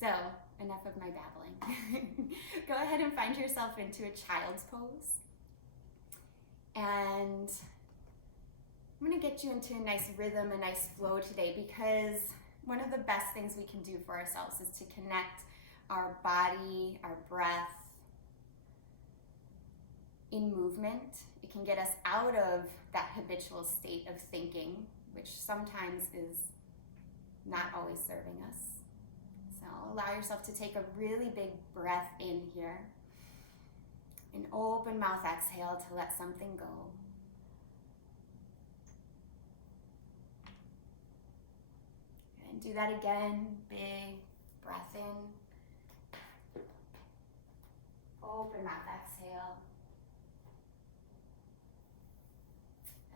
So, enough of my babbling. Go ahead and find yourself into a child's pose. And I'm going to get you into a nice rhythm, a nice flow today, because one of the best things we can do for ourselves is to connect our body, our breath in movement. It can get us out of that habitual state of thinking, which sometimes is not always serving us. So allow yourself to take a really big breath in here. An open mouth exhale to let something go. And do that again. Big breath in. Open mouth exhale.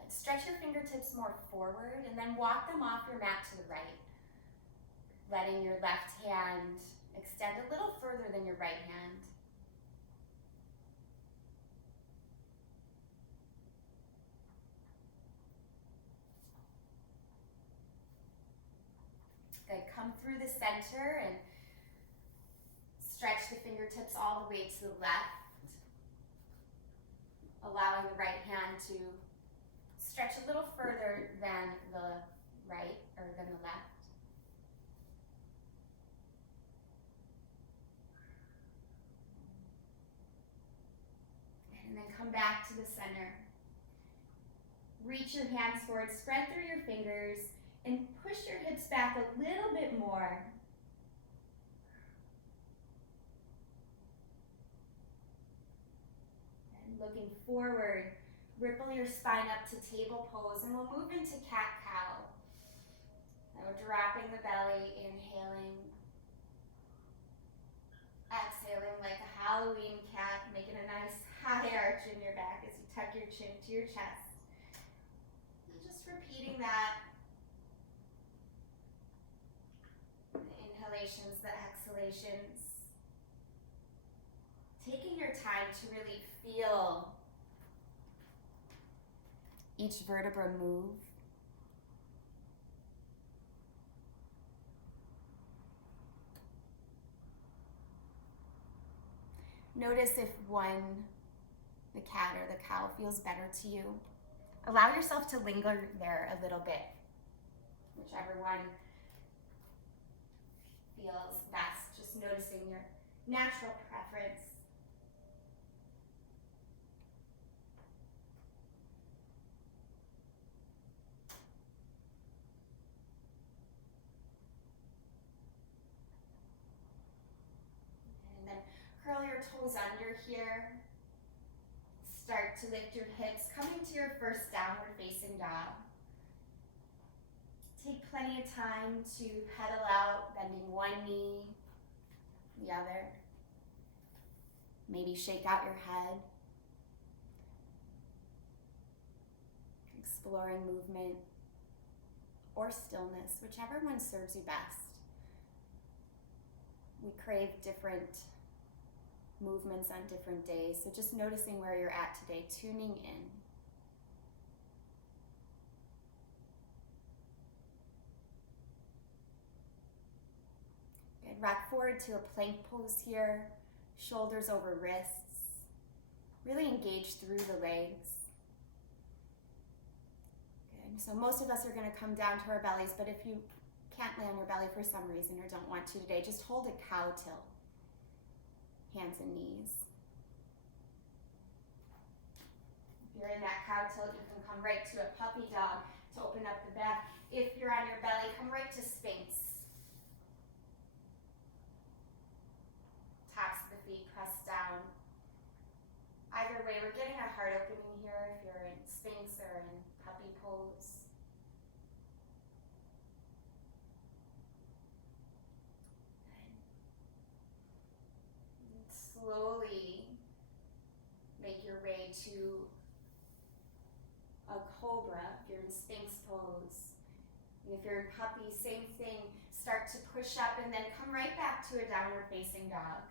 And stretch your fingertips more forward and then walk them off your mat to the right. Letting your left hand extend a little further than your right hand. Good. Come through the center and stretch the fingertips all the way to the left. Allowing the right hand to stretch a little further than the right or than the left. And then come back to the center. Reach your hands forward, spread through your fingers, and push your hips back a little bit more. And looking forward, ripple your spine up to table pose, and we'll move into cat-cow. Now we're dropping the belly, inhaling, exhaling like a Halloween cat, making a nice high arch in your back as you tuck your chin to your chest. And just repeating that. The inhalations, the exhalations. Taking your time to really feel each vertebra move. Notice if the cat or the cow feels better to you. Allow yourself to linger there a little bit, whichever one feels best. Just noticing your natural preference. And then curl your toes under here. Start to lift your hips, coming to your first downward facing dog. Take plenty of time to pedal out, bending one knee, the other. Maybe shake out your head. Exploring movement or stillness, whichever one serves you best. We crave different movements on different days, so just noticing where you're at today, tuning in. Good. Rock forward to a plank pose here, shoulders over wrists. Really engage through the legs. Good. So most of us are going to come down to our bellies, but if you can't lay on your belly for some reason or don't want to today, just hold a cow tilt. Hands and knees. If you're in that cow tilt, you can come right to a puppy dog to open up the back. If you're on your belly, come right to Sphinx. Tops of the feet pressed down. Either way, we're getting a heart opening here if you're in Sphinx or in puppy pose. Slowly make your way to a cobra if you're in Sphinx pose. And if you're in puppy, same thing. Start to push up and then come right back to a downward facing dog.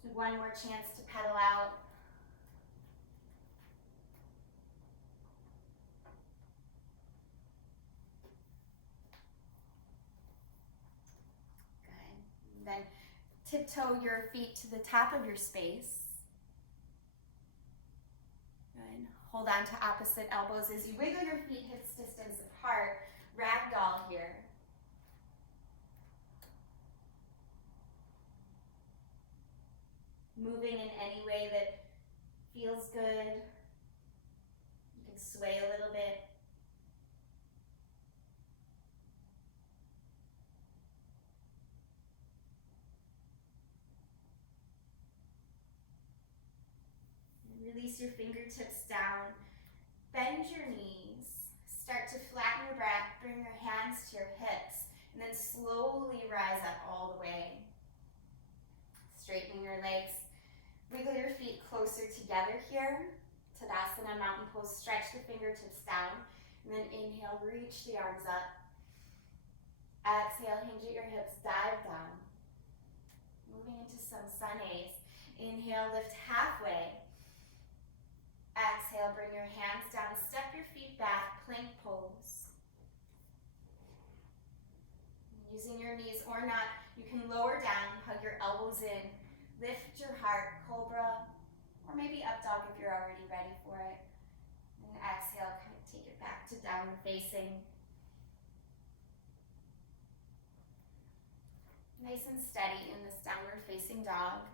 So one more chance to pedal out. then tiptoe your feet to the top of your space. Good. Hold on to opposite elbows as you wiggle your feet hips distance apart. Ragdoll here. Moving in any way that feels good. You can sway a little bit. Release your fingertips down. Bend your knees. Start to flatten your back. Bring your hands to your hips. And then slowly rise up all the way. Straightening your legs. Wiggle your feet closer together here. Tadasana, mountain pose. Stretch the fingertips down. And then inhale, reach the arms up. Exhale, hinge at your hips, dive down. Moving into some sun A's. Inhale, lift halfway. Exhale, bring your hands down, step your feet back, plank pose. Using your knees or not, you can lower down, hug your elbows in, lift your heart, cobra, or maybe up dog if you're already ready for it. And exhale, kind of take it back to downward facing. Nice and steady in this downward facing dog.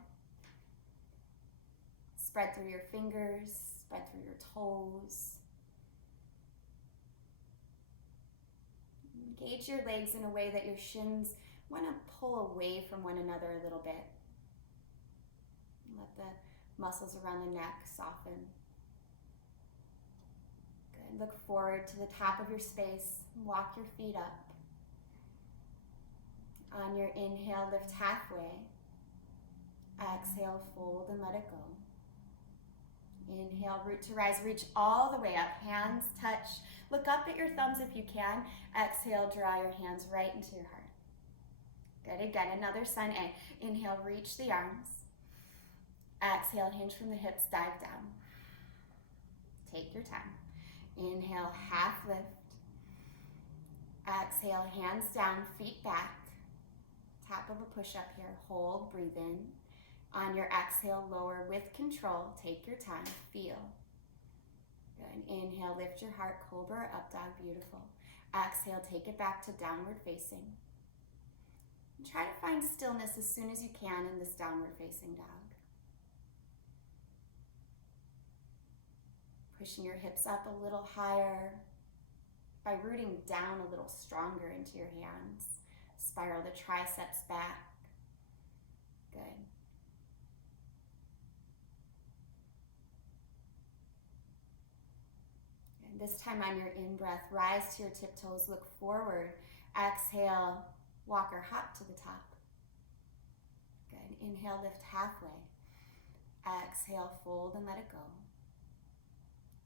Spread through your fingers. Spread through your toes. Engage your legs in a way that your shins want to pull away from one another a little bit. Let the muscles around the neck soften. Good. Look forward to the top of your space. Walk your feet up. On your inhale, lift halfway. Exhale, fold and let it go. Inhale, root to rise, reach all the way up, hands touch. Look up at your thumbs if you can. Exhale, draw your hands right into your heart. Good, again, another sun A. Inhale, reach the arms. Exhale, hinge from the hips, dive down. Take your time. Inhale, half lift. Exhale, hands down, feet back. Top of a push-up here, hold, breathe in. On your exhale, lower with control. Take your time, feel. Good. Inhale, lift your heart, cobra, up dog, beautiful. Exhale, take it back to downward facing. And try to find stillness as soon as you can in this downward facing dog. Pushing your hips up a little higher by rooting down a little stronger into your hands. Spiral the triceps back. Good. This time on your in-breath, rise to your tiptoes, look forward. Exhale, walk or hop to the top. Good. Inhale, lift halfway. Exhale, fold and let it go.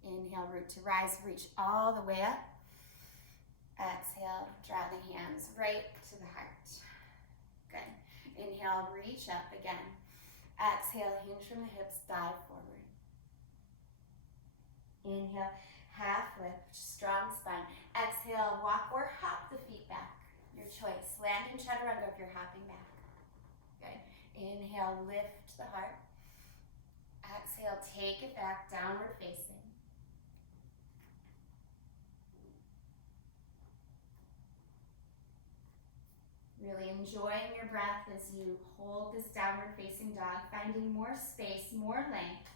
Inhale, root to rise, reach all the way up. Exhale, draw the hands right to the heart. Good. Inhale, reach up again. Exhale, hinge from the hips, dive forward. Inhale, half lift, strong spine. Exhale, walk or hop the feet back. Your choice. Land in chaturanga if you're hopping back. Good. Inhale, lift the heart. Exhale, take it back, downward facing. Really enjoying your breath as you hold this downward facing dog, finding more space, more length.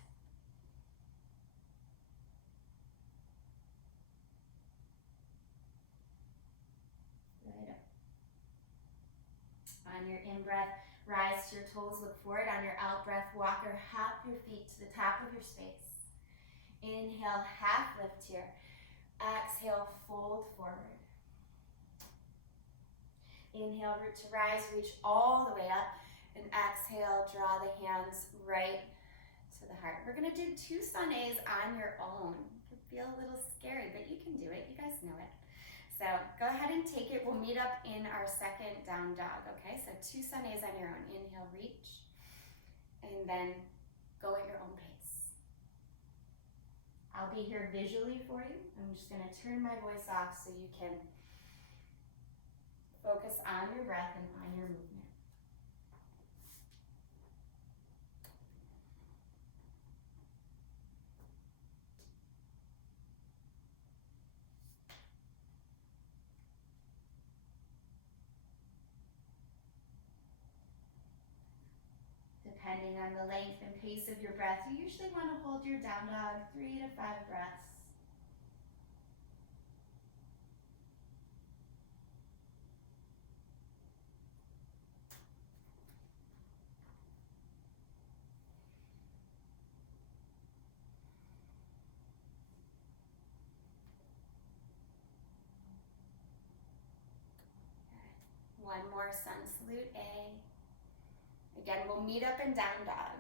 On your in-breath, rise to your toes, look forward. On your out-breath, walk or hop your feet to the top of your space. Inhale, half lift here. Exhale, fold forward. Inhale, root to rise, reach all the way up. And exhale, draw the hands right to the heart. We're gonna do 2 sun A's on your own. It could feel a little scary, but you can do it. You guys know it. So go ahead and take it. We'll meet up in our second down dog, okay? So 2 sun A's on your own. Inhale, reach, and then go at your own pace. I'll be here visually for you. I'm just gonna turn my voice off so you can focus on your breath and on your movement. depending on the length and pace of your breath, you usually want to hold your down dog 3 to 5 breaths. One more sun salute A. Again, we'll meet up in down dog.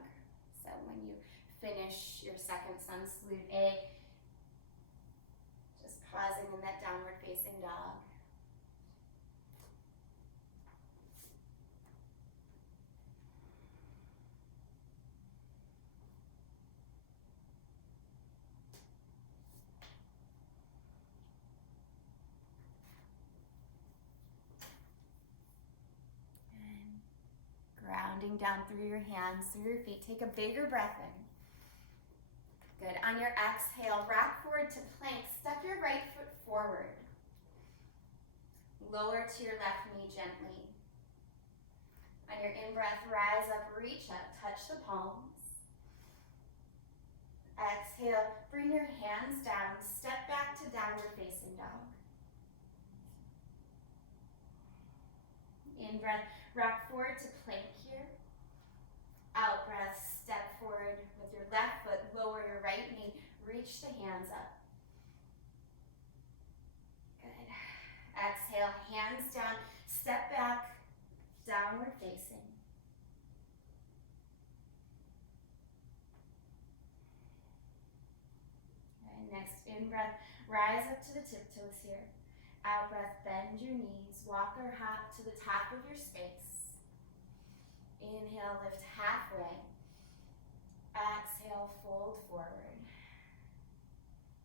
So when you finish your second sun salute A, just pausing in that downward facing dog. Grounding down through your hands, through your feet. Take a bigger breath in. Good. On your exhale, rock forward to plank. Step your right foot forward. Lower to your left knee gently. On your in-breath, rise up, reach up, touch the palms. Exhale, bring your hands down. Step back to downward facing dog. In-breath, rock forward to plank here. Out breath, step forward with your left foot, lower your right knee, reach the hands up. Good. Exhale, hands down, step back, downward facing. And next, in breath, rise up to the tiptoes here. Out breath, bend your knees, walk or hop to the top of your space. Inhale, lift halfway. Exhale, fold forward.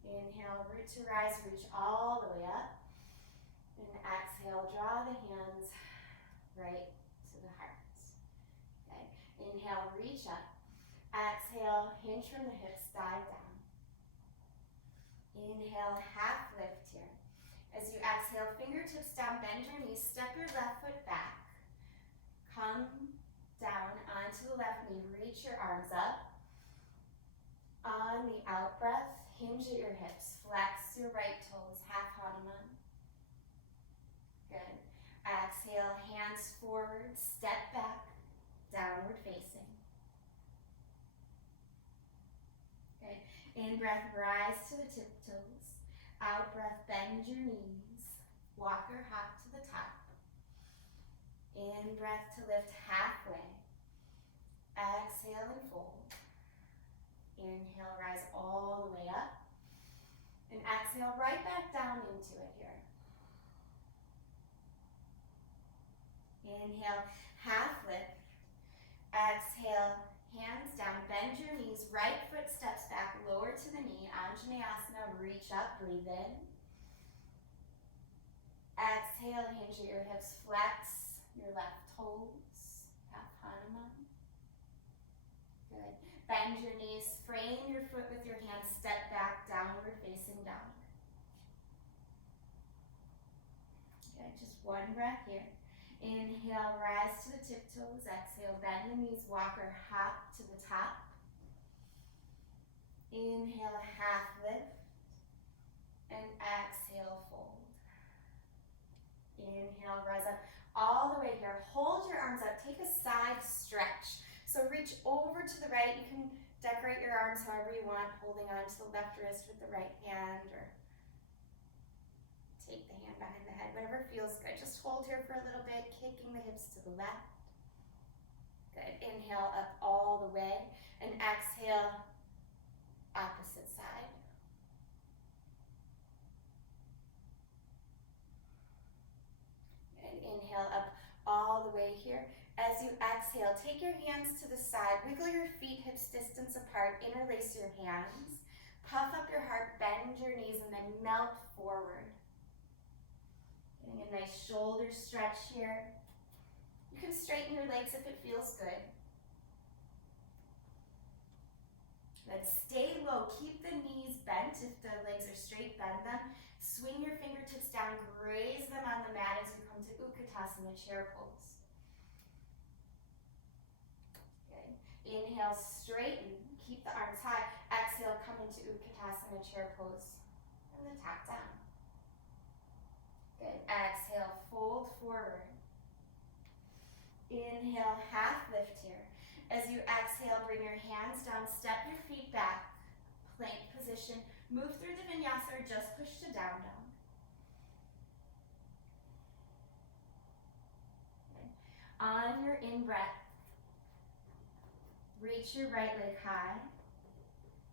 Inhale, root to rise, reach all the way up. And exhale, draw the hands right to the heart. Okay. Inhale, reach up. Exhale, hinge from the hips, dive down. Inhale, half lift here. As you exhale, fingertips down, bend your knees, step your left foot back. Come down onto the left knee, reach your arms up. On the out breath, hinge at your hips, flex your right toes, half Hanuman. Good. Exhale, hands forward, step back, downward facing. Okay. In breath, rise to the tiptoes. Out breath, bend your knees, walk or hop to the top. In breath to lift halfway. Exhale and fold. Inhale, rise all the way up. And exhale, right back down into it here. Inhale, half lift. Exhale, hands down, bend your knees, right foot steps back, lower to the knee, Anjaneyasana, reach up, breathe in. Exhale, hinge at your hips, flex your left toes, half Hanuman. Good. Bend your knees, frame your foot with your hands, step back, downward facing dog. Good, just one breath here. Inhale, rise to the tiptoes. Exhale, bend the knees, walk or hop to the top. Inhale, half lift. And exhale, fold. Inhale, rise up all the way here. Hold your arms up. Take a side stretch. So reach over to the right. You can decorate your arms however you want, holding on to the left wrist with the right hand, or take the hand behind the head, whatever feels good. Just hold here for a little bit, kicking the hips to the left. Good. Inhale up all the way, and exhale, opposite side. And inhale up all the way here. As you exhale, take your hands to the side, wiggle your feet hips distance apart, interlace your hands, puff up your heart, bend your knees, and then melt forward. Getting a nice shoulder stretch here. You can straighten your legs if it feels good. Then stay low, keep the knees bent. If the legs are straight, bend them. Swing your fingertips down, graze them on the mat as you come to Utkatasana, chair pose. Good. Inhale, straighten. Keep the arms high. Exhale, come into Utkatasana, chair pose. From the top down. Good. Exhale, fold forward. Inhale, half lift here. As you exhale, bring your hands down, step your feet back. Plank position. Move through the vinyasa or just push to down dog. Okay. On your in-breath, reach your right leg high.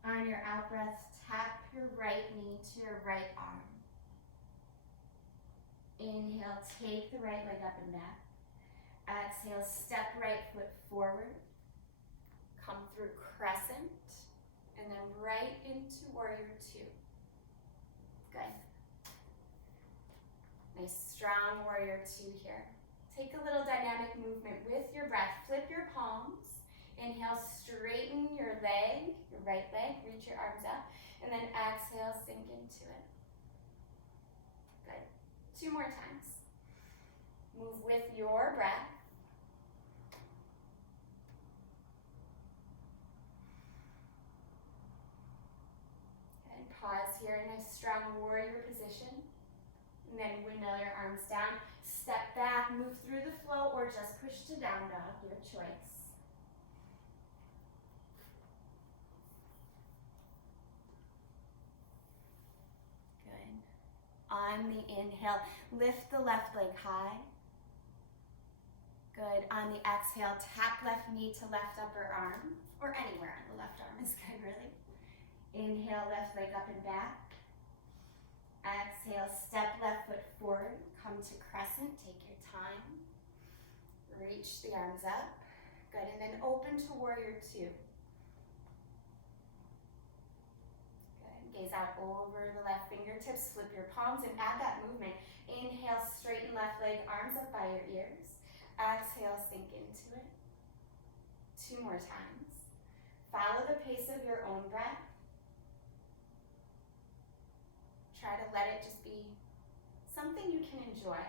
On your out-breath, tap your right knee to your right arm. Inhale, take the right leg up and back. Exhale, step right foot forward. Come through crescent. And then right into warrior two. Good. Nice strong warrior two here. Take a little dynamic movement with your breath. Flip your palms. Inhale, straighten your leg, your right leg, reach your arms up. And then exhale, sink into it. Good. 2 more times. Move with your breath. Pause here, nice strong warrior position. And then windmill your arms down. Step back, move through the flow, or just push to down dog, your choice. Good. On the inhale, lift the left leg high. Good. On the exhale, tap left knee to left upper arm, or anywhere on the left arm is good, really. Inhale, left leg up and back. Exhale, step left foot forward. Come to crescent, take your time. Reach the arms up. Good, and then open to warrior two. Good, gaze out over the left fingertips, flip your palms and add that movement. Inhale, straighten left leg, arms up by your ears. Exhale, sink into it. 2 more times. Follow the pace of your own breath. Try to let it just be something you can enjoy,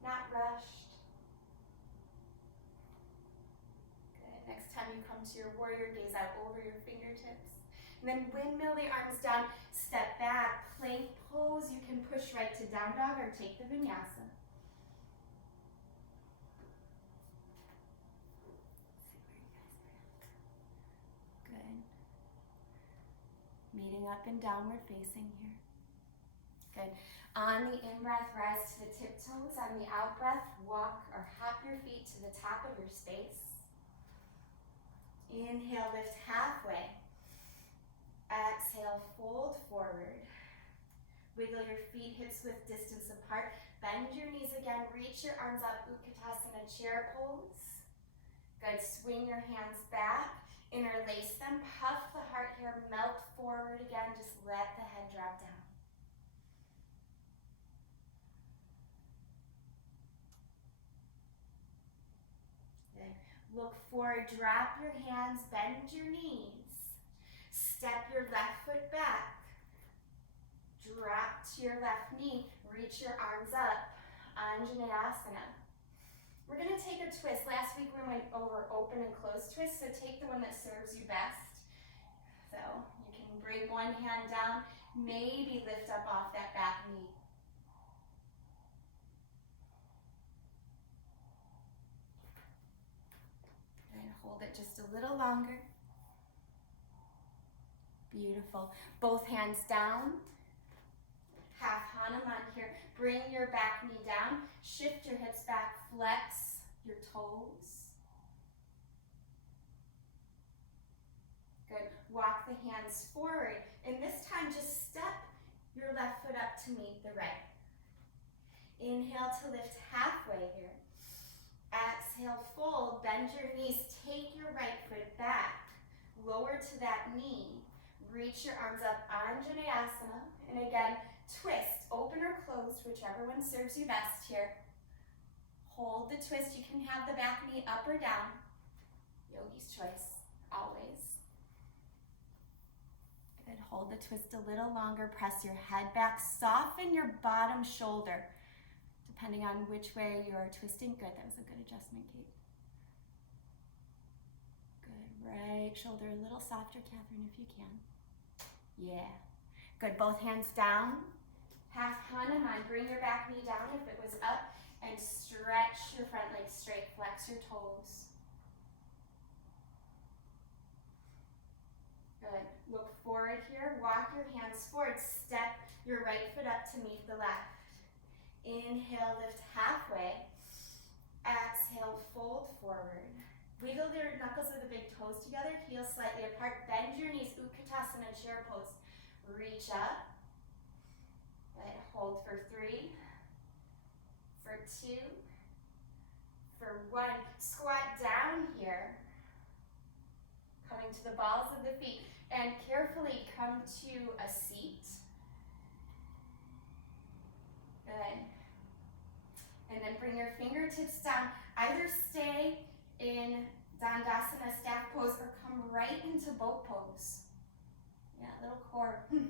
not rushed. Good. Next time you come to your warrior, gaze out over your fingertips. And then windmill the arms down, step back, plank pose. You can push right to down dog or take the vinyasa. Good. Meeting up in downward facing here. Good. On the in-breath, rise to the tiptoes. On the out-breath, walk or hop your feet to the top of your space. Inhale, lift halfway. Exhale, fold forward. Wiggle your feet, hips width distance apart. Bend your knees again. Reach your arms up, Utkatasana, chair pose. Good. Swing your hands back. Interlace them. Puff the heart here. Melt forward again. Just let the head drop down. Look forward, drop your hands, bend your knees. Step your left foot back. Drop to your left knee, reach your arms up. Anjaneyasana. We're gonna take a twist. Last week we went over open and closed twist, so take the one that serves you best. So you can bring one hand down, maybe lift up off that back knee. Hold it just a little longer. Beautiful. Both hands down. Half Hanuman here. Bring your back knee down. Shift your hips back. Flex your toes. Good. Walk the hands forward. And this time just step your left foot up to meet the right. Inhale to lift halfway here. Exhale, fold, bend your knees, take your right foot back, lower to that knee, reach your arms up, Anjaneyasana, and again, twist, open or closed, whichever one serves you best here. Hold the twist, you can have the back knee up or down, yogi's choice, always. Good, hold the twist a little longer, press your head back, soften your bottom shoulder. Depending on which way you're twisting. Good, that was a good adjustment, Kate. Good, Right shoulder a little softer, Catherine, if you can. Yeah. Good, both hands down. Half Hanuman, bring your back knee down if it was up, and stretch your front leg straight, flex your toes. Good, look forward here, walk your hands forward, step your right foot up to meet the left. Inhale, lift halfway. Exhale, fold forward. Wiggle your knuckles of the big toes together, heels slightly apart, bend your knees, Utkatasana, chair pose. Reach up. Good. Hold for 3, for 2, for 1. Squat down here. Coming to the balls of the feet, and carefully come to a seat. Good. And then bring your fingertips down. Either stay in Dandasana, staff pose, or come right into boat pose. Yeah, little core. You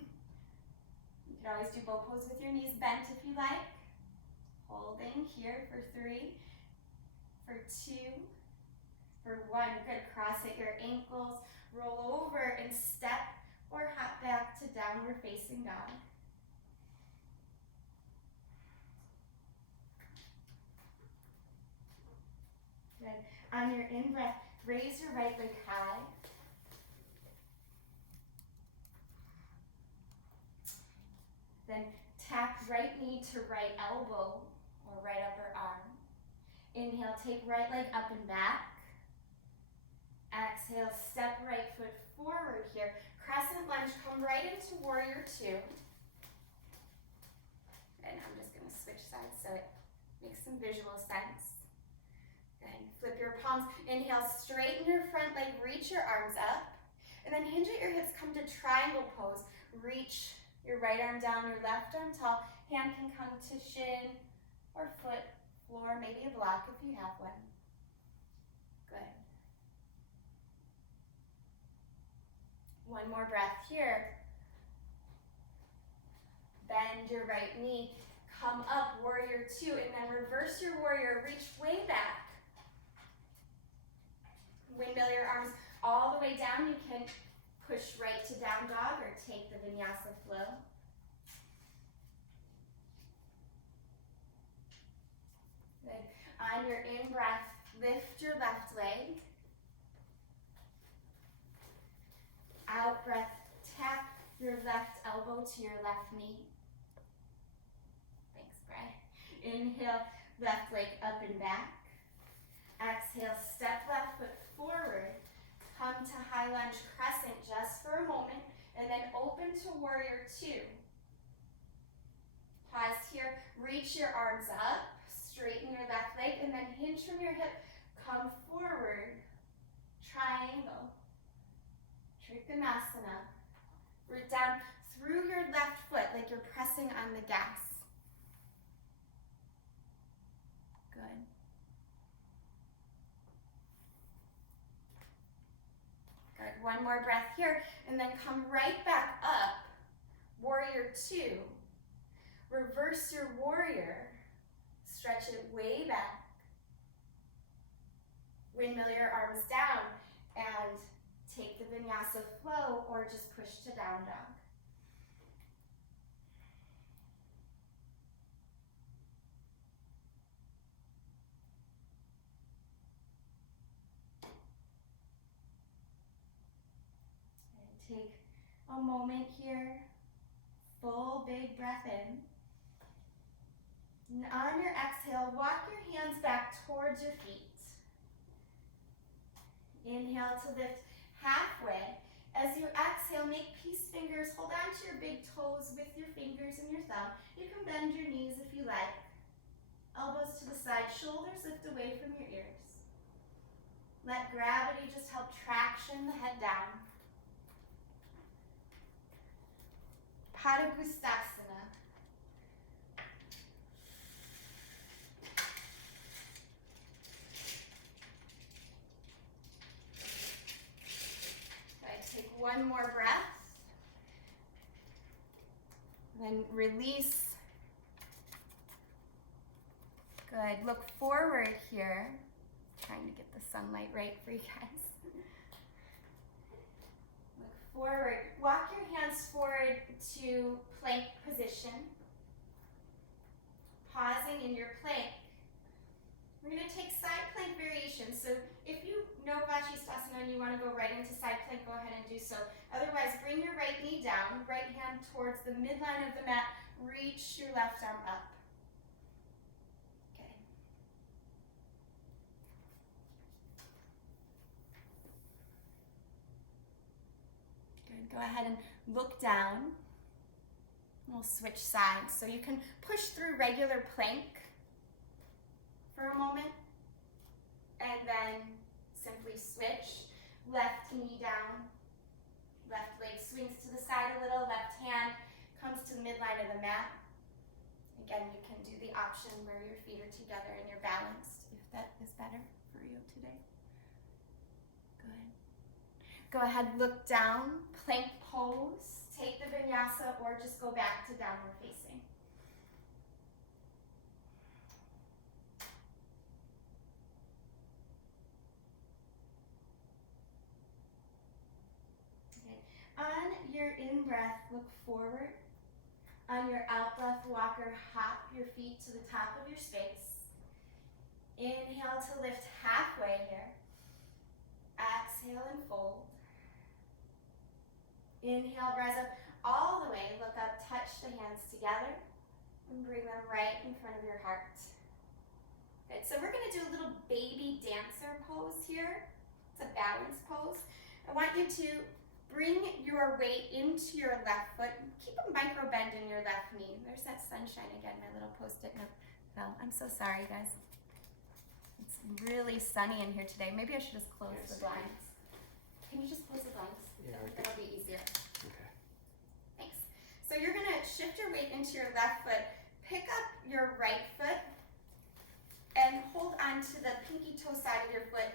can always do boat pose with your knees bent if you like. Holding here for 3, for 2, for 1. Good, cross at your ankles, roll over and step or hop back to downward facing dog. Good. On your in-breath, raise your right leg high. Then tap right knee to right elbow or right upper arm. Inhale, take right leg up and back. Exhale, step right foot forward here. Crescent lunge, come right into warrior 2. And I'm just gonna switch sides so it makes some visual sense. Then flip your palms. Inhale, straighten your front leg, reach your arms up. And then hinge at your hips, come to triangle pose. Reach your right arm down, your left arm tall. Hand can come to shin or foot, floor, maybe a block if you have one. Good. One more breath here. Bend your right knee, come up, warrior 2, and then reverse your warrior, reach way back. Windmill your arms all the way down. You can push right to down dog or take the vinyasa flow. Good. On your in-breath, lift your left leg. Out breath, tap your left elbow to your left knee. Thanks, Bray. Inhale, left leg up and back. Exhale, step left foot forward. Come to high lunge crescent just for a moment, and then open to warrior 2. Pause here, reach your arms up, straighten your left leg, and then hinge from your hip, come forward, triangle. Trikonasana. Root down through your left foot like you're pressing on the gas. Good. Good. One more breath here, and then come right back up. Warrior 2. Reverse your warrior. Stretch it way back. Windmill your arms down and take the vinyasa flow or just push to down dog. And take a moment here. Full big breath in. And on your exhale, walk your hands back towards your feet. Inhale to lift halfway. As you exhale, make peace fingers. Hold on to your big toes with your fingers and your thumb. You can bend your knees if you like. Elbows to the side, shoulders lift away from your ears. Let gravity just help traction the head down. Padangustasana. Take one more breath. Then release. Good. Look forward here. Trying to get the sunlight right for you guys. forward. Walk your hands forward to plank position. Pausing in your plank. We're going to take side plank variation. So if you know Vashisthasana and you want to go right into side plank, go ahead and do so. Otherwise, bring your right knee down, right hand towards the midline of the mat. Reach your left arm up. Okay. Good. Go ahead and look down. We'll switch sides. So you can push through regular plank for a moment and then simply switch. Left knee down, left leg swings to the side a little, left hand comes to the midline of the mat. Again, you can do the option where your feet are together and you're balanced, if that is better for you today. Good. Go ahead, look down, plank pose. Take the vinyasa or just go back to downward facing. Okay. On your in-breath, look forward. On your out-breath, walk or hop your feet to the top of your space. Inhale to lift halfway here. Exhale and fold. Inhale, rise up all the way. Look up, touch the hands together, and bring them right in front of your heart. Good, so we're gonna do a little baby dancer pose here. It's a balance pose. I want you to bring your weight into your left foot. Keep a micro bend in your left knee. There's that sunshine again, my little post-it note fell. I'm so sorry, guys. It's really sunny in here today. Maybe I should just close the blinds. Can you just close the blinds? Yeah, That'll be easier. Okay. Thanks. So you're gonna shift your weight into your left foot, pick up your right foot, and hold on to the pinky toe side of your foot.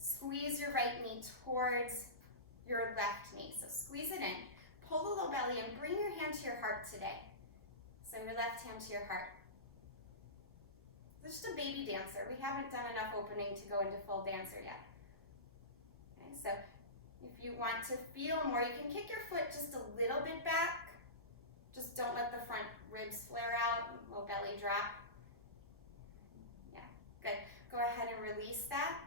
Squeeze your right knee towards your left knee. So squeeze it in, pull the low belly in, bring your hand to your heart today. So your left hand to your heart. This is just a baby dancer. We haven't done enough opening to go into full dancer yet. Okay, so if you want to feel more, you can kick your foot just a little bit back. Just don't let the front ribs flare out, low belly drop. Yeah, good. Go ahead and release that.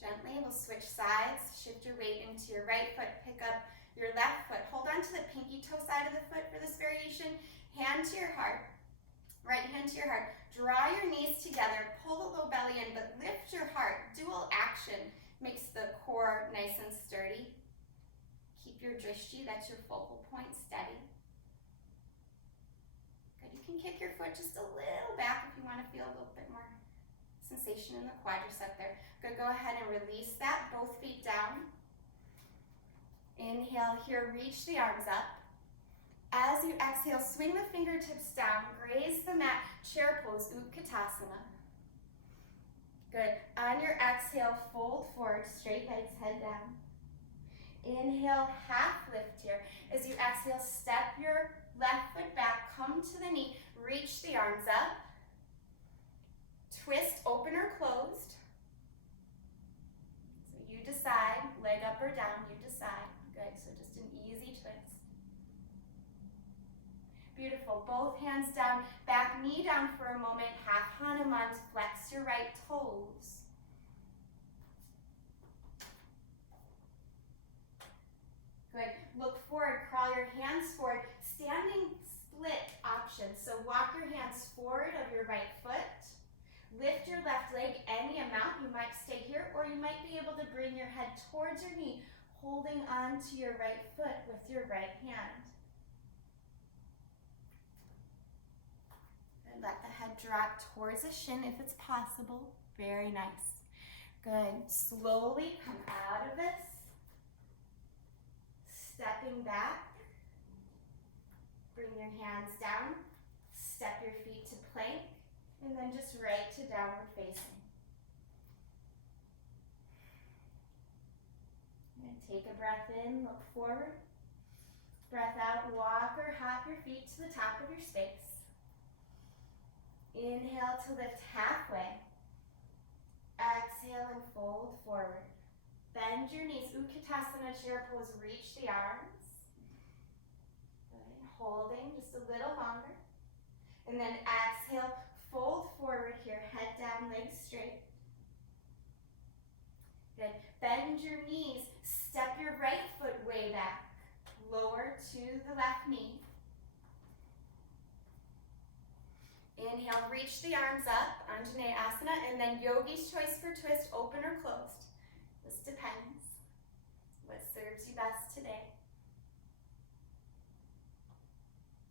Gently, we'll switch sides. Shift your weight into your right foot, pick up your left foot. Hold on to the pinky toe side of the foot for this variation. Hand to your heart, right hand to your heart. Draw your knees together, pull the low belly in, but lift your heart. Dual action. Makes the core nice and sturdy. Keep your drishti, that's your focal point, steady. Good, you can kick your foot just a little back if you want to feel a little bit more sensation in the quadricep there. Good, go ahead and release that, both feet down. Inhale here, reach the arms up. As you exhale, swing the fingertips down, graze the mat, chair pose, Utkatasana. Good. On your exhale, fold forward, straight legs, head down. Inhale, half lift here. As you exhale, step your left foot back, come to the knee, reach the arms up. Twist, open or closed. So you decide, leg up or down, you decide. Good, so just an easy twist. Beautiful, both hands down, back knee down for a moment, half Hanuman, flex your right toes. Good, look forward, crawl your hands forward, standing split option. So walk your hands forward of your right foot, lift your left leg any amount, you might stay here, or you might be able to bring your head towards your knee, holding on to your right foot with your right hand. Let the head drop towards the shin if it's possible. Very nice. Good. Slowly come out of this. Stepping back. Bring your hands down. Step your feet to plank. And then just right to downward facing. And take a breath in, look forward. Breath out, walk or hop your feet to the top of your space. Inhale to lift halfway. Exhale and fold forward. Bend your knees. Utkatasana, chair pose. Reach the arms. Good. Holding just a little longer. And then exhale, fold forward here. Head down, legs straight. Good. Bend your knees. Step your right foot way back. Lower to the left knee. Inhale, reach the arms up, Anjaneyasana, and then Yogi's choice for twist, open or closed. This depends. What serves you best today.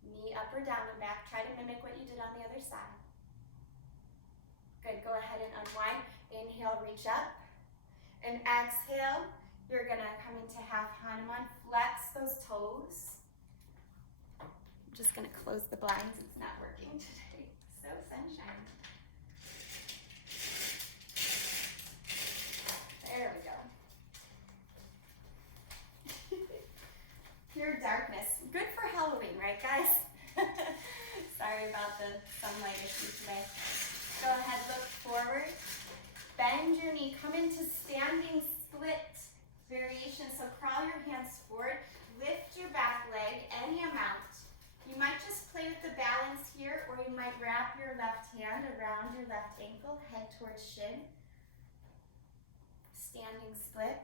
Knee up or down and back. Try to mimic what you did on the other side. Good, go ahead and unwind. Inhale, reach up. And exhale, you're gonna come into half Hanuman. Flex those toes. I'm just gonna close the blinds, it's not working today. So sunshine. There we go. Pure darkness. Good for Halloween, right guys? Sorry about the sunlight issue today. Go ahead, look forward. Bend your knee, come into standing split variation. So crawl your hands forward, lift your back leg any amount. You might just play with the balance here, or you might wrap your left hand around your left ankle, head towards shin. Standing split.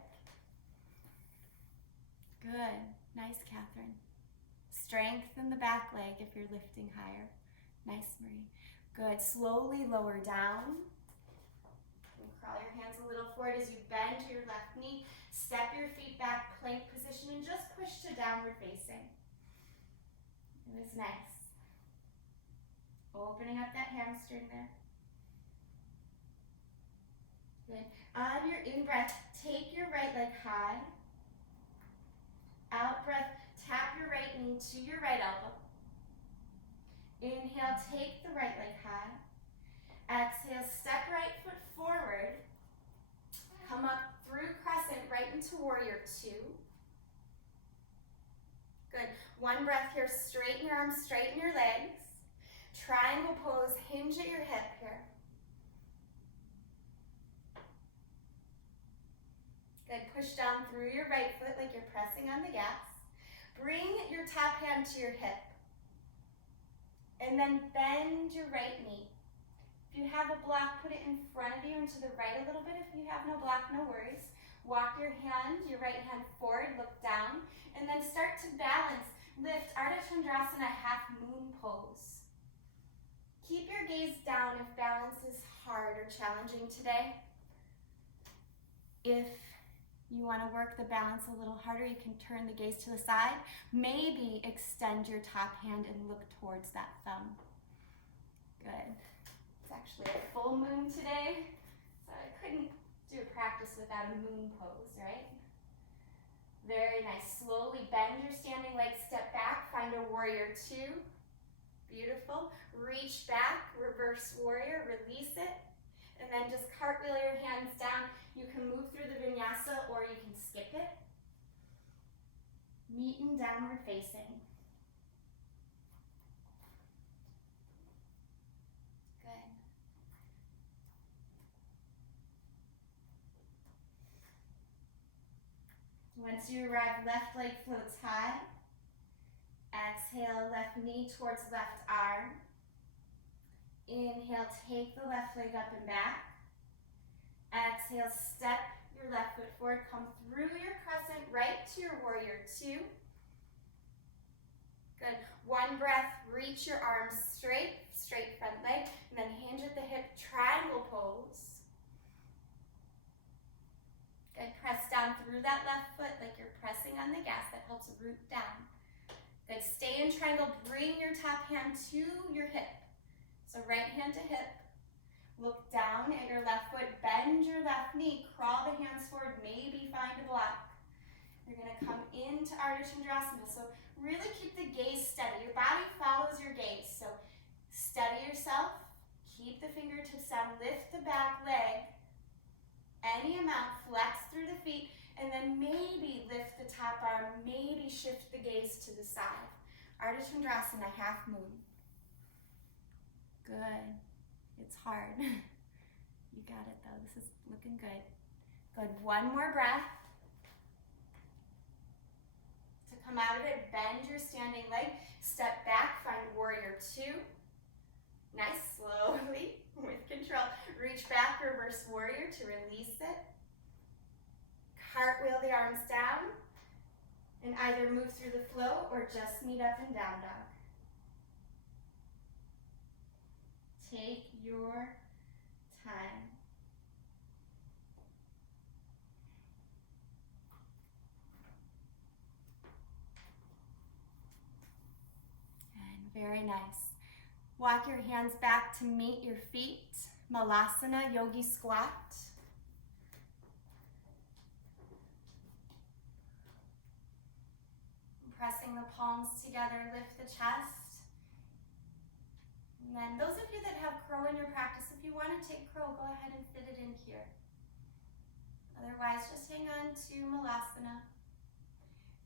Good, nice, Catherine. Strengthen the back leg if you're lifting higher. Nice, Marie. Good, slowly lower down. And crawl your hands a little forward as you bend to your left knee. Step your feet back, plank position, and just push to downward facing. It was nice. Opening up that hamstring there. Good. On your in-breath, take your right leg high. Out breath, tap your right knee to your right elbow. Inhale, take the right leg high. Exhale, step right foot forward. Come up through crescent right into warrior two. Good. One breath here, straighten your arms, straighten your legs. Triangle pose, hinge at your hip here. Good, push down through your right foot like you're pressing on the gas. Bring your top hand to your hip. And then bend your right knee. If you have a block, put it in front of you and to the right a little bit. If you have no block, no worries. Walk your right hand forward, look down, and then start to balance. Lift, Ardha Chandrasana, half moon pose. Keep your gaze down if balance is hard or challenging today. If you want to work the balance a little harder, you can turn the gaze to the side. Maybe extend your top hand and look towards that thumb. Good. It's actually a full moon today, so I couldn't do a practice without a moon pose, right? Very nice. Slowly bend your standing leg, step back, find a warrior two. Beautiful. Reach back, reverse warrior, release it. And then just cartwheel your hands down. You can move through the vinyasa or you can skip it. Meet in downward facing. Good. Once you arrive, left leg floats high. Exhale, left knee towards left arm. Inhale, take the left leg up and back. Exhale, step your left foot forward. Come through your crescent right to your warrior two. Good. One breath, reach your arms straight front leg, and then hinge at the hip, triangle pose. Good. Press down through that left foot like you're pressing on the gas. That helps root down. Good. Stay in triangle. Bring your top hand to your hip. So right hand to hip. Look down at your left foot. Bend your left knee. Crawl the hands forward. Maybe find a block. You're going to come into Ardha Chandrasana. So really keep the gaze steady. Your body follows your gaze. So steady yourself. Keep the fingertips down. Lift the back leg. Any amount. Flex through the feet. And then maybe lift the top arm. Maybe shift the gaze to the side. Ardha Chandrasana, half moon. Good. It's hard. You got it though. This is looking good. Good, one more breath. To come out of it, bend your standing leg, step back, find warrior two. Nice, slowly, with control. Reach back, reverse warrior to release it. Cartwheel the arms down, and either move through the flow or just meet up in down dog. Take your time. And very nice. Walk your hands back to meet your feet. Malasana, yogi squat. Pressing the palms together, lift the chest. And then those of you that have crow in your practice, if you want to take crow, go ahead and fit it in here. Otherwise, just hang on to Malasana.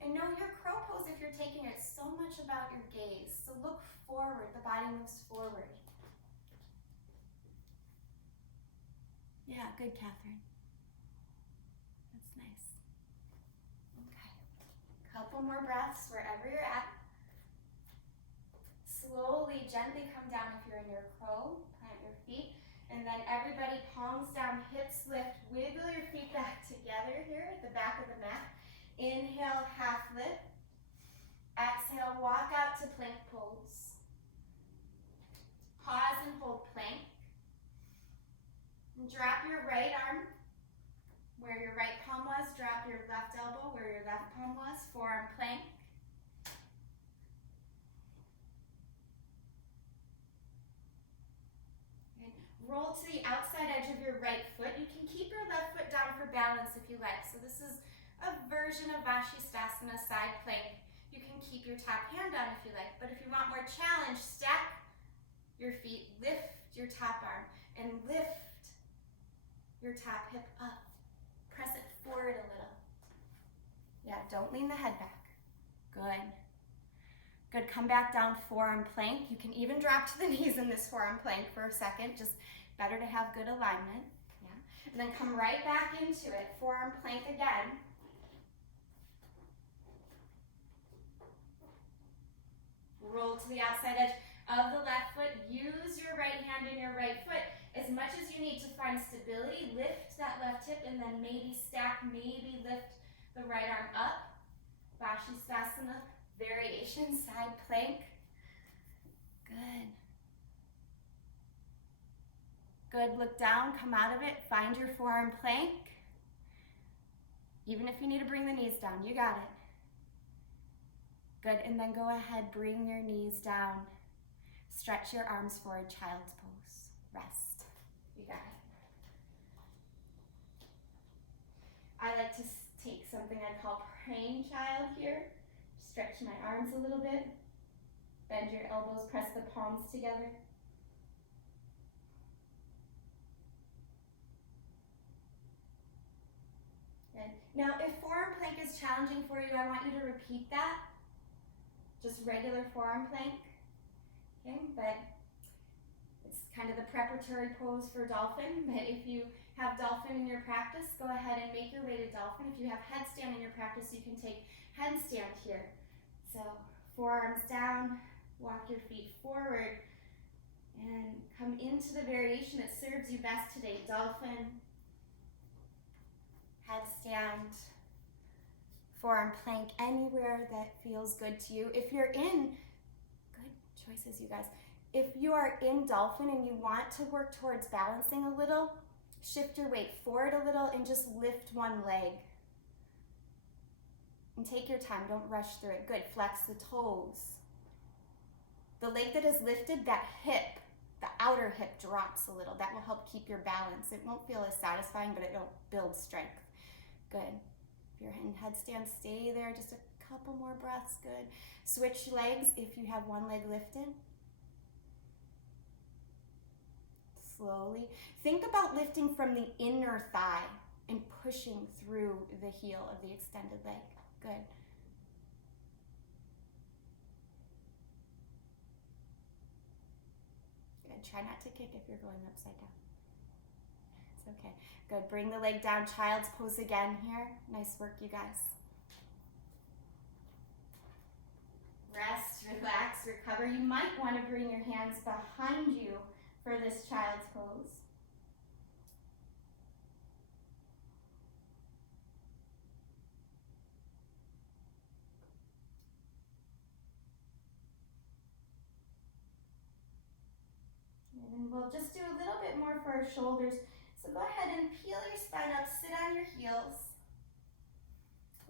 And know your crow pose, if you're taking it, so much about your gaze. So look forward, the body moves forward. Yeah, good, Catherine. That's nice. Okay. Couple more breaths wherever you're at. Slowly, gently come down if you're in your crow. Plant your feet. And then everybody, palms down, hips lift. Wiggle your feet back together here at the back of the mat. Inhale, half lift. Exhale, walk out to plank pose. Pause and hold plank. And drop your right arm where your right palm was. Drop your left elbow where your left palm was. Forearm plank. And roll to the outside edge of your right foot. You can keep your left foot down for balance if you like. So this is a version of Vashisthasana, side plank. You can keep your top hand down if you like, but if you want more challenge, stack your feet, lift your top arm, and lift your top hip up. Press it forward a little. Yeah, don't lean the head back. Good. Good, come back down, forearm plank. You can even drop to the knees in this forearm plank for a second, just better to have good alignment. Yeah. And then come right back into it, forearm plank again. Roll to the outside edge of the left foot. Use your right hand and your right foot as much as you need to find stability. Lift that left hip and then maybe stack, maybe lift the right arm up. Vashisthasana, variation, side plank. Good. Good, look down, come out of it, find your forearm plank. Even if you need to bring the knees down, you got it. Good, and then go ahead, bring your knees down. Stretch your arms forward, child's pose. Rest. You got it. I like to take something I call praying child here. Stretch my arms a little bit. Bend your elbows, press the palms together. Good. Now, if forearm plank is challenging for you, I want you to repeat that. Just regular forearm plank, okay? But it's kind of the preparatory pose for dolphin. But if you have dolphin in your practice, go ahead and make your way to dolphin. If you have headstand in your practice, you can take headstand here. So forearms down, walk your feet forward, and come into the variation that serves you best today. Dolphin, headstand, forearm plank, anywhere that feels good to you. If you're in, good choices, you guys. If you are in dolphin and you want to work towards balancing a little, shift your weight forward a little and just lift one leg. And take your time, don't rush through it. Good, flex the toes. The leg that is lifted, that hip, the outer hip drops a little. That will help keep your balance. It won't feel as satisfying, but it'll build strength. Good. If you're in headstand, stay there, just a couple more breaths, good. Switch legs if you have one leg lifted. Slowly. Think about lifting from the inner thigh and pushing through the heel of the extended leg. Good. Good. Try not to kick if you're going upside down. So Okay, good. Bring the leg down, child's pose again here. Nice work, you guys. Rest, relax, recover. You might want to bring your hands behind you for this child's pose. And we'll just do a little bit more for our shoulders. So go ahead and peel your spine up, sit on your heels.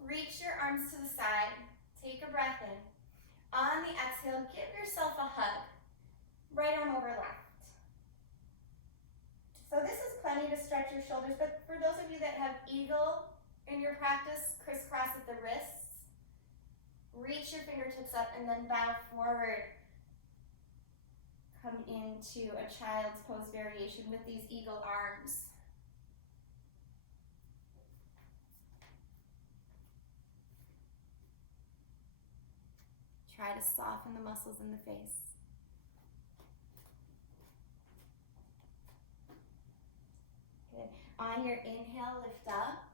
Reach your arms to the side. Take a breath in. On the exhale, give yourself a hug. Right arm over left. So this is plenty to stretch your shoulders, but for those of you that have eagle in your practice, crisscross at the wrists, reach your fingertips up and then bow forward. Come into a child's pose variation with these eagle arms. Try to soften the muscles in the face. Good. On your inhale, lift up.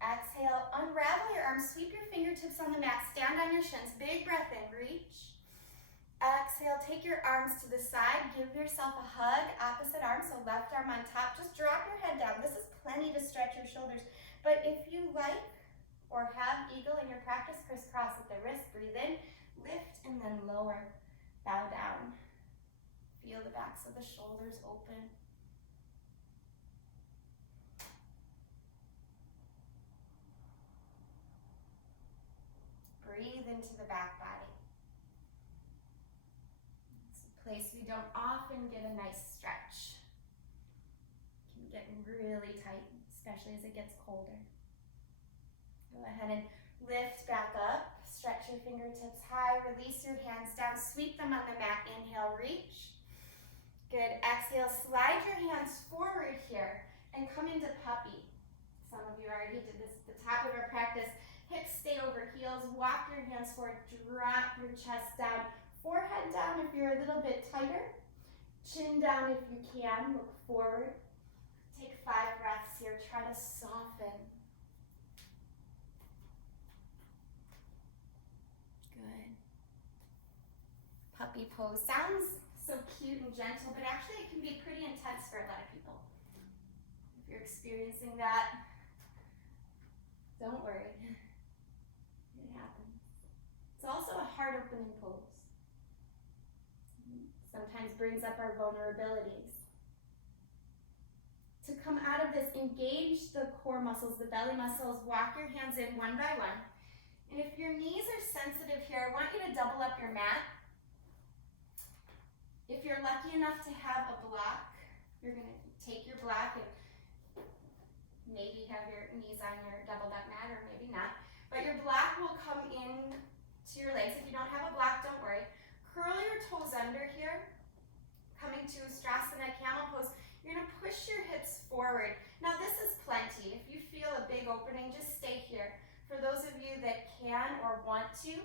Exhale, unravel your arms, sweep your fingertips on the mat, stand on your shins. Big breath in, reach. Exhale, take your arms to the side, give yourself a hug, opposite arm, so left arm on top. Just drop your head down. This is plenty to stretch your shoulders. But if you like or have eagle in your practice, crisscross at the wrist, breathe in, lift, and then lower, bow down. Feel the backs of the shoulders open. Breathe into the back body. Place we don't often get a nice stretch. Can get really tight, especially as it gets colder. Go ahead and lift back up, stretch your fingertips high, release your hands down, sweep them on the mat, inhale, reach. Good, exhale, slide your hands forward here and come into puppy. Some of you already did this at the top of our practice. Hips stay over heels, walk your hands forward, drop your chest down. Forehead down if you're a little bit tighter. Chin down if you can. Look forward. Take 5 breaths here. Try to soften. Good. Puppy pose sounds so cute and gentle, but actually it can be pretty intense for a lot of people. If you're experiencing that, don't worry. It happens. It's also a heart opening pose. Sometimes brings up our vulnerabilities. To come out of this, engage the core muscles, the belly muscles, walk your hands in one by one. And if your knees are sensitive here, I want you to double up your mat. If you're lucky enough to have a block, you're gonna take your block and maybe have your knees on your doubled up mat, or maybe not. But your block will come in to your legs. If you don't have a block, don't worry. Curl your toes under here, coming to Savasana, Camel Pose. You're gonna push your hips forward. Now this is plenty. If you feel a big opening, just stay here. For those of you that can or want to,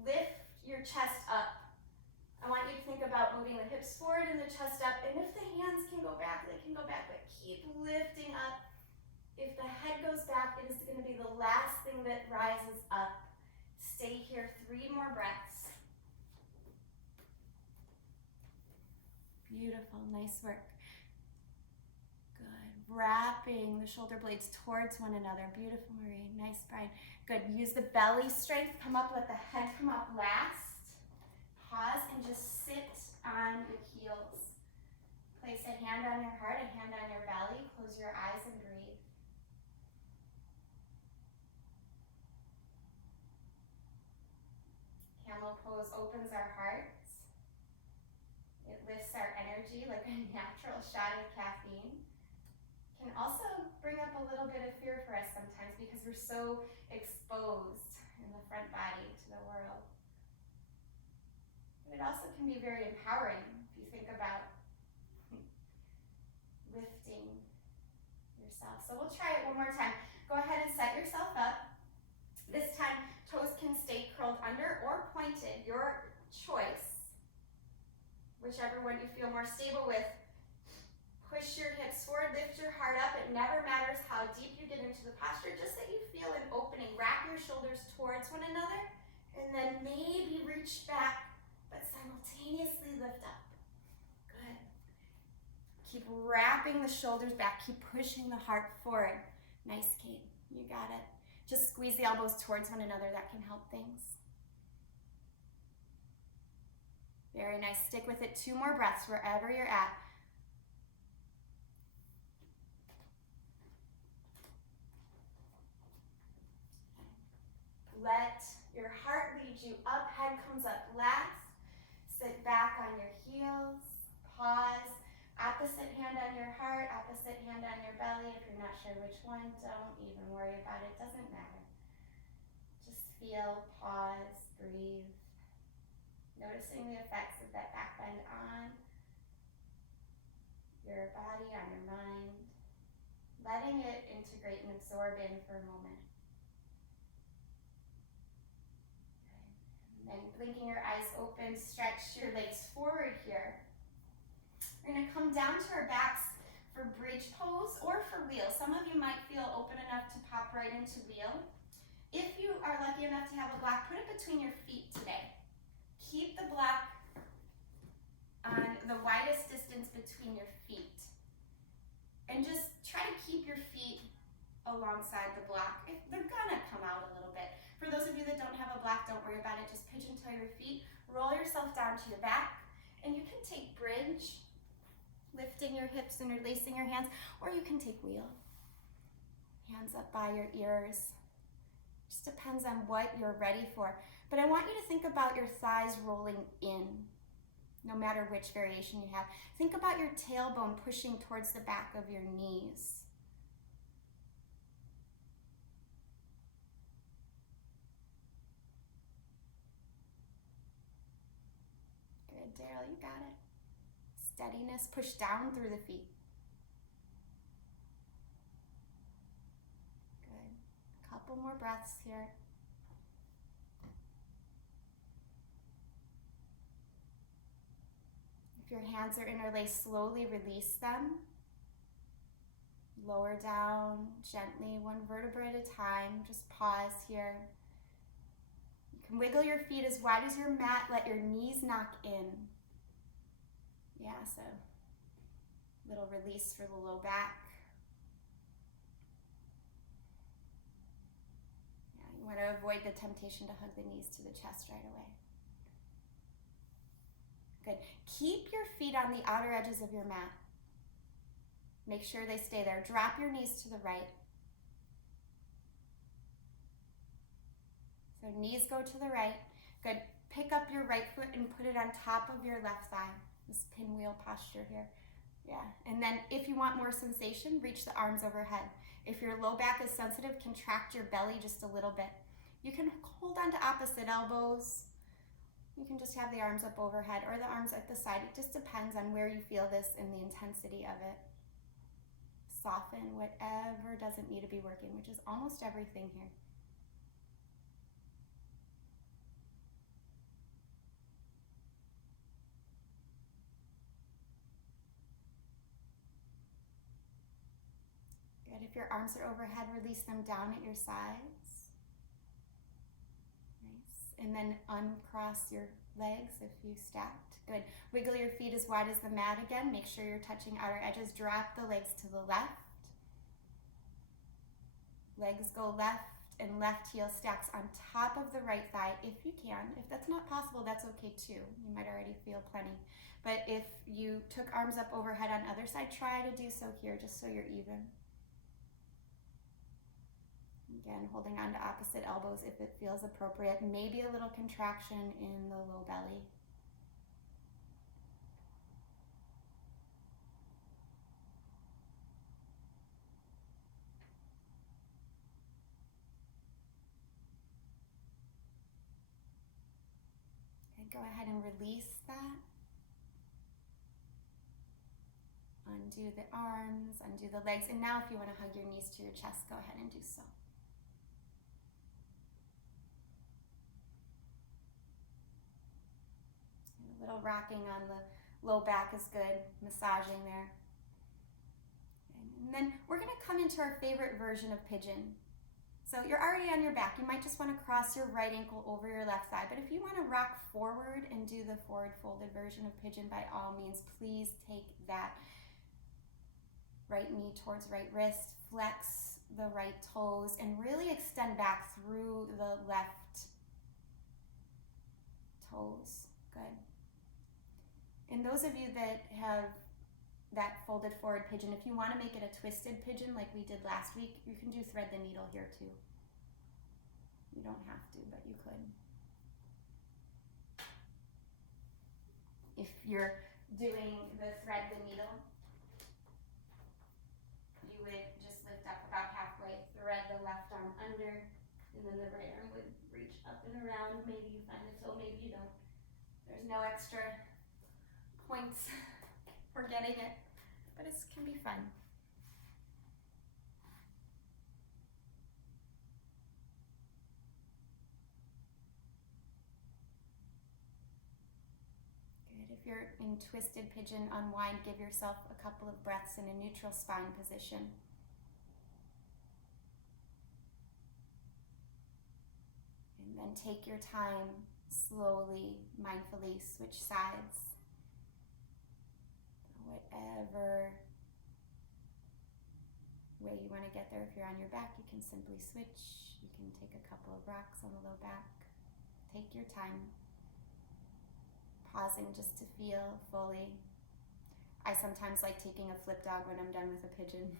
lift your chest up. I want you to think about moving the hips forward and the chest up. And if the hands can go back, they can go back, but keep lifting up. If the head goes back, it is gonna be the last thing that rises up. Stay here, 3 more breaths. Beautiful, nice work. Good, wrapping the shoulder blades towards one another. Beautiful, Marie, nice, Brian. Good, use the belly strength, come up, let the head come up last. Pause and just sit on your heels. Place a hand on your heart, a hand on your belly. Close your eyes and breathe. Camel Pose opens our hearts. It lifts our energy like a natural shot of caffeine. Can also bring up a little bit of fear for us sometimes because we're so exposed in the front body to the world. But it also can be very empowering if you think about lifting yourself. So we'll try it one more time. Go ahead and set yourself up. This time, toes can stay curled under or pointed, your choice. Whichever one you feel more stable with. shoulders towards one another, and then maybe reach back, but simultaneously lift up. Good. Keep wrapping the shoulders back. Keep pushing the heart forward. Nice, Kate. You got it. Just squeeze the elbows towards one another. That can help things. Very nice. Stick with it. 2 more breaths wherever you're at. Let your heart lead you up. Head comes up last. Sit back on your heels. Pause. Opposite hand on your heart, opposite hand on your belly. If you're not sure which one, don't even worry about it. It doesn't matter. Just feel, pause, breathe. Noticing the effects of that back bend on your body, on your mind. Letting it integrate and absorb in for a moment. And then blinking your eyes open, stretch your legs forward here. We're going to come down to our backs for bridge pose or for wheel. Some of you might feel open enough to pop right into wheel. If you are lucky enough to have a block, put it between your feet today. Keep the block on the widest distance between your feet. And just try to keep your feet alongside the block. They're gonna come out a little bit. For those of you that don't have a block, don't worry about it. Just pigeon-toe your feet, roll yourself down to your back, and you can take bridge, lifting your hips and releasing your hands, or you can take wheel. Hands up by your ears. Just depends on what you're ready for. But I want you to think about your thighs rolling in, no matter which variation you have. Think about your tailbone pushing towards the back of your knees. Good, Daryl, you got it. Steadiness, push down through the feet. Good. A couple more breaths here. If your hands are interlaced, slowly release them. Lower down gently, 1 vertebra at a time. Just pause here. You can wiggle your feet as wide as your mat. Let your knees knock in. Yeah, so little release for the low back. Yeah, you want to avoid the temptation to hug the knees to the chest right away. Good. Keep your feet on the outer edges of your mat. Make sure they stay there. Drop your knees to the right. So knees go to the right. Good. Pick up your right foot and put it on top of your left thigh. This pinwheel posture here. Yeah, and then if you want more sensation, reach the arms overhead. If your low back is sensitive, contract your belly just a little bit. You can hold on to opposite elbows. You can just have the arms up overhead or the arms at the side. It just depends on where you feel this and the intensity of it. Soften whatever doesn't need to be working, which is almost everything here. Good. If your arms are overhead, release them down at your sides. Nice. And then uncross your legs if you stacked. Good. Wiggle your feet as wide as the mat again. Make sure you're touching outer edges. Drop the legs to the left. Legs go left and left heel stacks on top of the right thigh if you can. If that's not possible, that's okay too. You might already feel plenty. But if you took arms up overhead on other side, try to do so here just so you're even. Again, holding on to opposite elbows if it feels appropriate. Maybe a little contraction in the low belly. Okay, go ahead and release that. Undo the arms, undo the legs. And now if you want to hug your knees to your chest, go ahead and do so. A little rocking on the low back is good, massaging there. And then we're going to come into our favorite version of pigeon. So you're already on your back. You might just want to cross your right ankle over your left thigh. But if you want to rock forward and do the forward folded version of pigeon, by all means, please take that right knee towards right wrist, flex the right toes, and really extend back through the left toes. Good. And those of you that have that folded forward pigeon, if you want to make it a twisted pigeon like we did last week, you can do thread the needle here too. You don't have to, but you could. If you're doing the thread the needle, you would just lift up about halfway, thread the left arm under, and then the right arm would reach up and around. Maybe you find the toe, maybe you don't. There's no extra points for getting it, but it can be fun. Good. If you're in twisted pigeon, unwind, give yourself a couple of breaths in a neutral spine position. And then take your time, slowly, mindfully switch sides. Whatever way you want to get there. If you're on your back, you can simply switch. You can take a couple of rocks on the low back. Take your time, pausing just to feel fully. I sometimes like taking a flip dog when I'm done with a pigeon.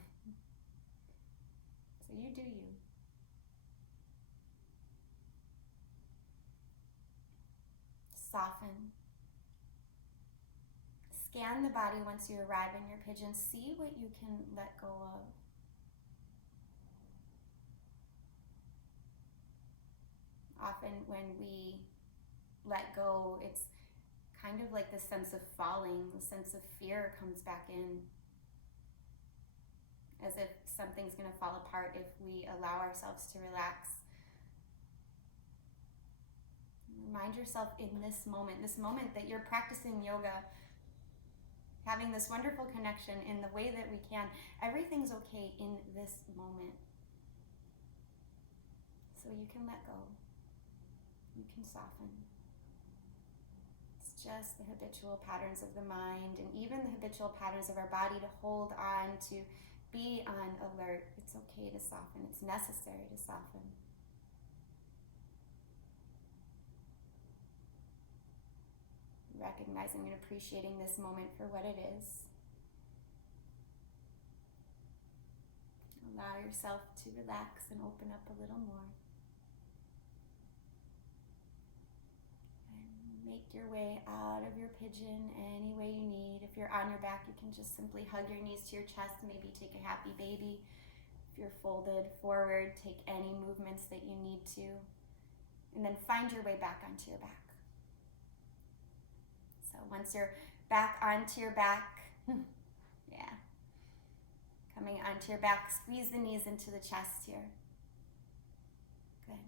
So you do you. Soften. Scan the body once you arrive in your pigeon. See what you can let go of. Often when we let go, it's kind of like the sense of falling, the sense of fear comes back in. As if something's going to fall apart if we allow ourselves to relax. Remind yourself in this moment that you're practicing yoga, having this wonderful connection in the way that we can. Everything's okay in this moment. So you can let go. You can soften. It's just the habitual patterns of the mind and even the habitual patterns of our body to hold on, to be on alert. It's okay to soften. It's necessary to soften. Recognizing and appreciating this moment for what it is. Allow yourself to relax and open up a little more. And make your way out of your pigeon any way you need. If you're on your back, you can just simply hug your knees to your chest, maybe take a happy baby. If you're folded forward, take any movements that you need to. And then find your way back onto your back. So once you're back onto your back, yeah, coming onto your back, squeeze the knees into the chest here. Good.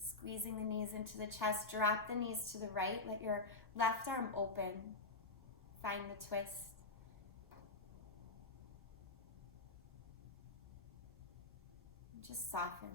Squeezing the knees into the chest, drop the knees to the right, let your left arm open, find the twist. Just soften.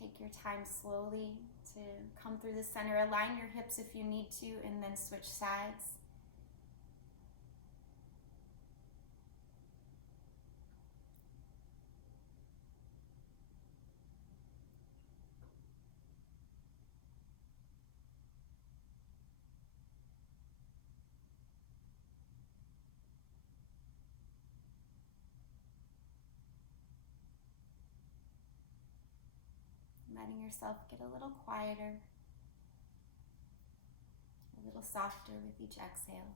Take your time slowly to come through the center. Align your hips if you need to, and then switch sides. Letting yourself get a little quieter, a little softer with each exhale.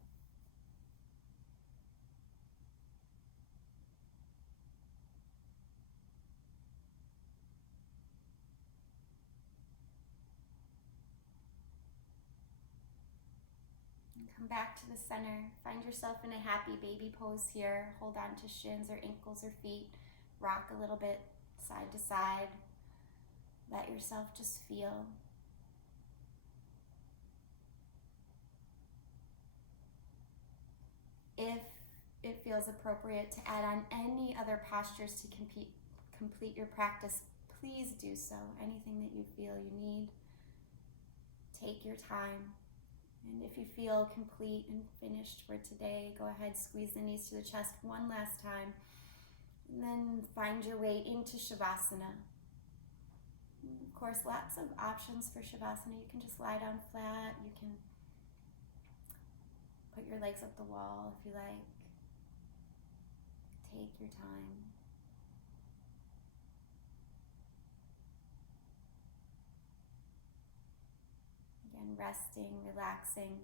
Come back to the center. Find yourself in a happy baby pose here. Hold on to shins or ankles or feet. Rock a little bit side to side. Let yourself just feel. If it feels appropriate to add on any other postures to complete your practice, please do so. Anything that you feel you need, take your time. And if you feel complete and finished for today, go ahead, squeeze the knees to the chest one last time. And then find your way into Savasana. Of course, lots of options for Savasana. You can just lie down flat. You can put your legs up the wall if you like. Take your time. Again, resting, relaxing,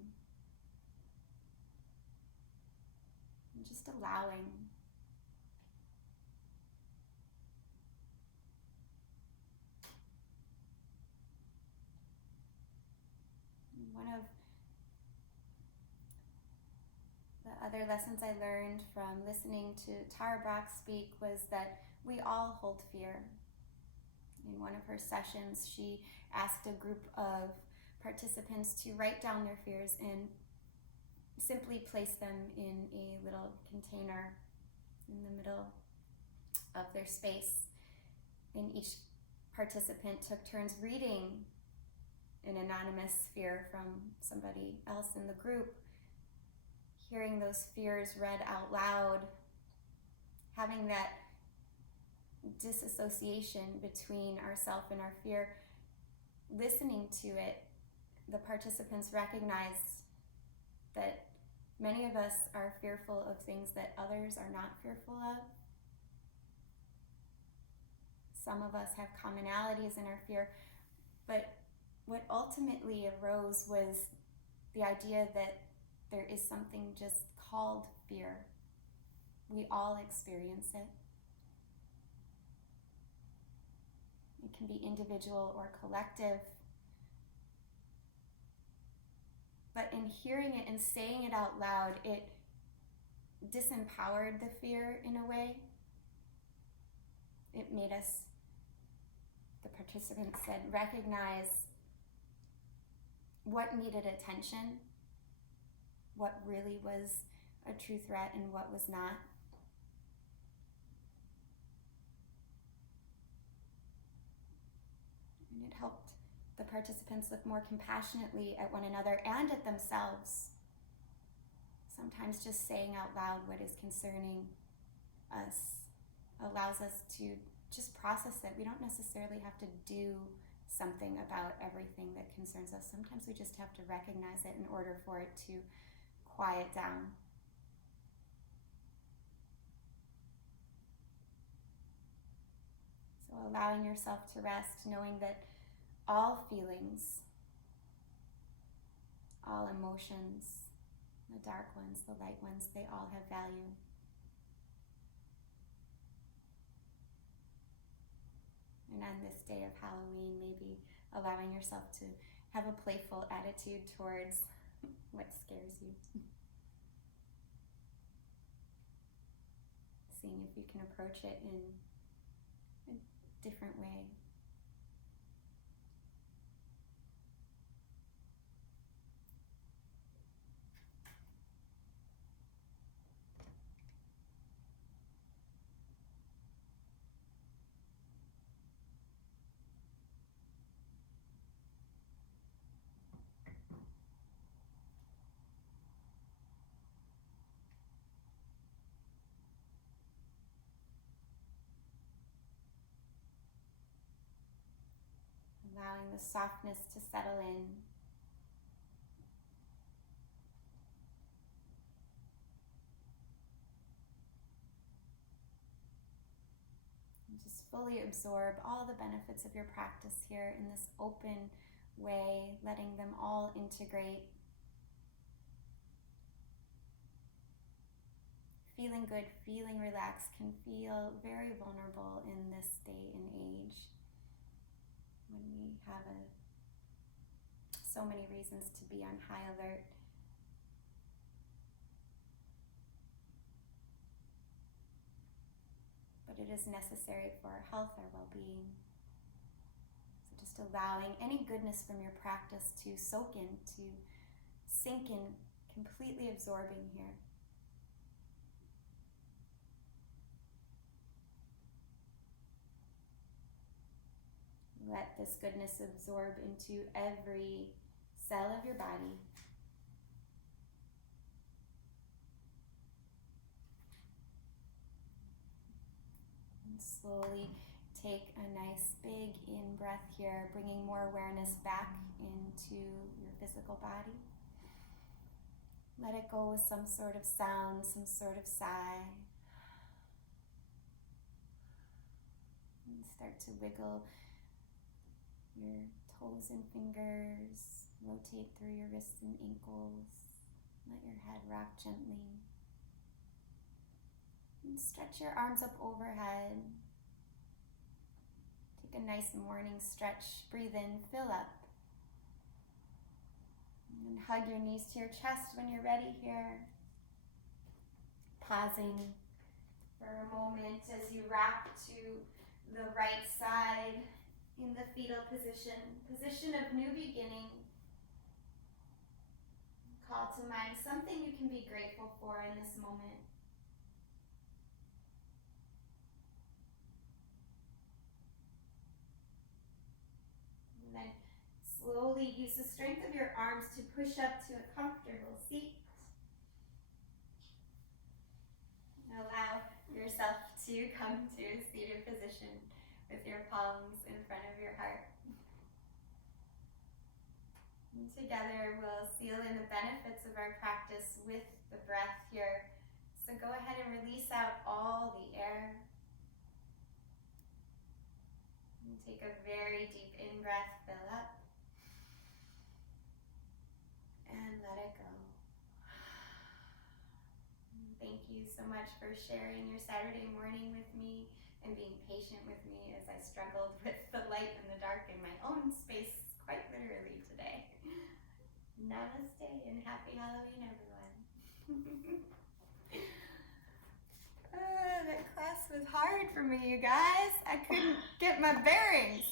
and just allowing. One of the other lessons I learned from listening to Tara Brach speak was that we all hold fear. In one of her sessions, she asked a group of participants to write down their fears and simply place them in a little container in the middle of their space. And each participant took turns reading an anonymous fear from somebody else in the group, hearing those fears read out loud, having that disassociation between ourself and our fear. Listening to it, the participants recognized that many of us are fearful of things that others are not fearful of. Some of us have commonalities in our fear, but what ultimately arose was the idea that there is something just called fear. We all experience it. It can be individual or collective. But in hearing it and saying it out loud, it disempowered the fear in a way. It made us, the participants said, recognize what needed attention, what really was a true threat and what was not. And it helped the participants look more compassionately at one another and at themselves. Sometimes just saying out loud what is concerning us allows us to just process it. We don't necessarily have to do something about everything that concerns us. Sometimes we just have to recognize it in order for it to quiet down. So allowing yourself to rest, knowing that all feelings, all emotions, the dark ones, the light ones, they all have value. And on this day of Halloween, maybe allowing yourself to have a playful attitude towards what scares you. Seeing if you can approach it in a different way. Allowing the softness to settle in. And just fully absorb all the benefits of your practice here in this open way, letting them all integrate. Feeling good, feeling relaxed can feel very vulnerable in this day and age, when we have so many reasons to be on high alert. but it is necessary for our health, our well-being. So just allowing any goodness from your practice to soak in, to sink in, completely absorbing here. Let this goodness absorb into every cell of your body. And slowly take a nice big in-breath here, bringing more awareness back into your physical body. Let it go with some sort of sound, some sort of sigh. And start to wiggle your toes and fingers, rotate through your wrists and ankles. Let your head rock gently. And stretch your arms up overhead. Take a nice morning stretch. Breathe in, fill up. And hug your knees to your chest when you're ready here. Pausing for a moment as you rock to the right side in the fetal position, position of new beginning. Call to mind something you can be grateful for in this moment. And then slowly use the strength of your arms to push up to a comfortable seat. Allow yourself to come to a seated position with your palms in front of your heart. And together we'll seal in the benefits of our practice with the breath here. So go ahead and release out all the air. And take a very deep in-breath, fill up. And let it go. Thank you so much for sharing your Saturday morning with me and being patient with me as I struggled with the light and the dark in my own space, quite literally today. Namaste and happy Halloween, everyone. That class was hard for me, you guys. I couldn't get my bearings.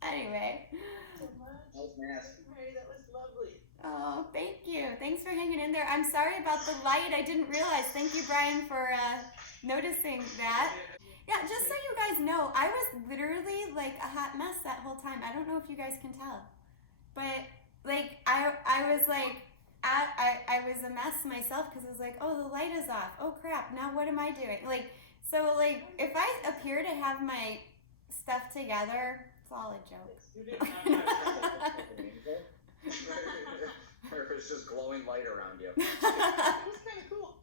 Anyway. That was nasty. Mary, that was lovely. Oh, thank you. Thanks for hanging in there. I'm sorry about the light. I didn't realize. Thank you, Brian, for noticing that. Yeah, just so you guys know, I was literally like a hot mess that whole time. I don't know if you guys can tell. But like I was like I was a mess myself because I was like, oh, the light is off. Oh crap, now what am I doing? Like, so like if I appear to have my stuff together, it's all a joke. You didn't have that. Or it's just glowing light around you. It was kind of cool.